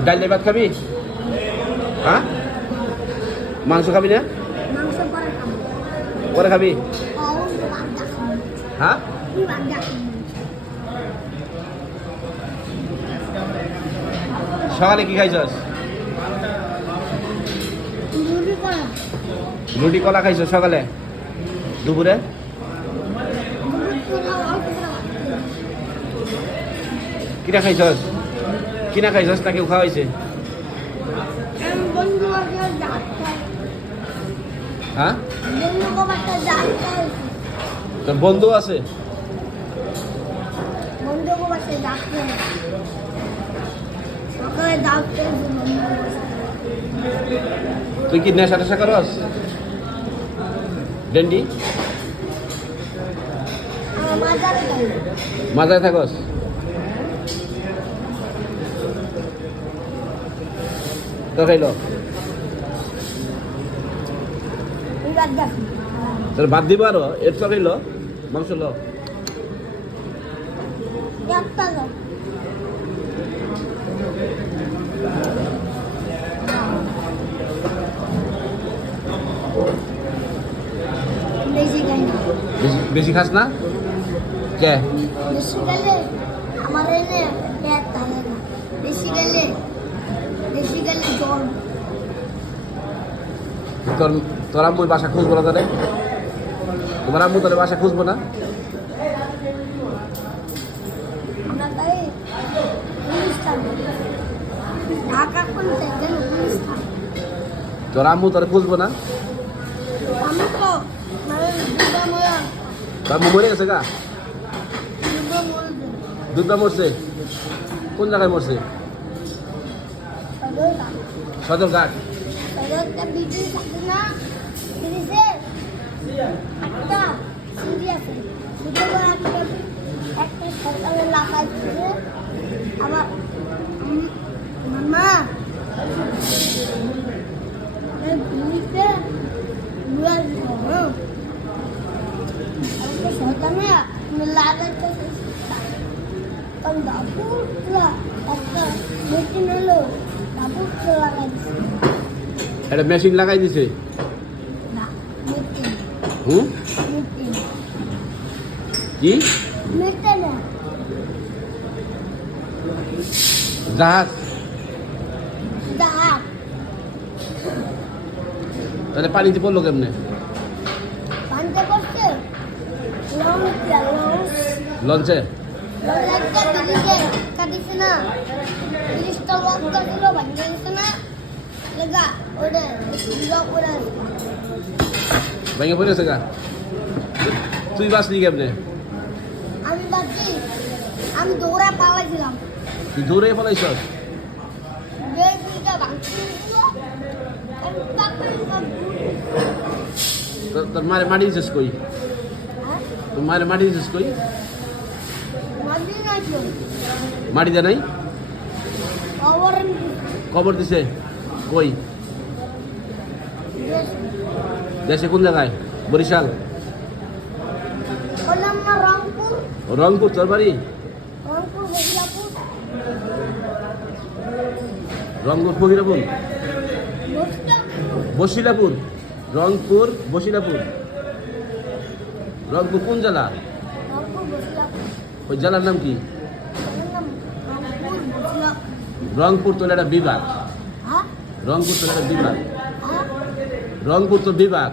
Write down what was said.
ডাল ভাত খাবি হ্যাঁ মাংস খাবি না পরে খাবি হ্যাঁ সকালে কি খাইছস? রুটি কলা। খাইছ সকালে? দুপুরে? করা খাইছস? কিনা খাইছস না কেউ খাওয়াইছে হ্যাঁ বন্ধু বাচ্চা তোর বন্ধু আছে তুই কি নেশা টেশা করস ডেন্ডি? মাজায় থাকস তো খাইল বাদ দিব আরও, এর তো খাইল মাংস ল বেশি খাস না? কে? বেশি গেলে আমার এনে বেশি গেলে তোর তোর আম্মুর বাসা খুঁজবো না তোরে তোমার আম্মু তোর বাসা খুঁজবো না? তোর আম্মু তোর খুঁজবো না? মানে তোর আম্মু মরে গেছে গা? দুধটা মরছে? কোন জায়গায় মরছে? তাদের না সদর একটা একটা সিঁড়ি আছে। দুটো করে একটা একটা সকালে লাগাই দিয়ে আবার মামা ব্রিজে ঘুরে একটা মেশিন হলো। একটা মেশিন লাগাই দিছে? হুম? কি? জাহাজ। তাহলে পানিতে পড়ল কেমনে? লঞ্চে? কাটিছে না ব্রিজটা লং কাটিল ভাঙে গেছে না লেগা ওটা ব্রিজ করে ভেঙে পড়েছে গা তুই বাঁচলি কেমনে আমি ভাবছি আমি দৌড়ে পালাইছিলাম তুই আমি পাকড়ি তোর মারে মাটি দিছিস কই? হ্যাঁ? তোর মারে মাটি দিছিস কই? মাঝে নাই? কবর দিছে। কই? দেশে কোন জায়গায়? বরিশাল? রংপুর। তোর বাড়ি? রংপুর ফকিরাপুর বসিলাপুর। বসিলাপুর। রংপুর বসিলাপুর। রংপুর কোন জেলা? ওই জেলার নাম কি? রংপুর তো একটা বিভাগ। হ্যাঁ? রংপুর তো একটা বিভাগ। হ্যাঁ? রংপুর তো বিভাগ।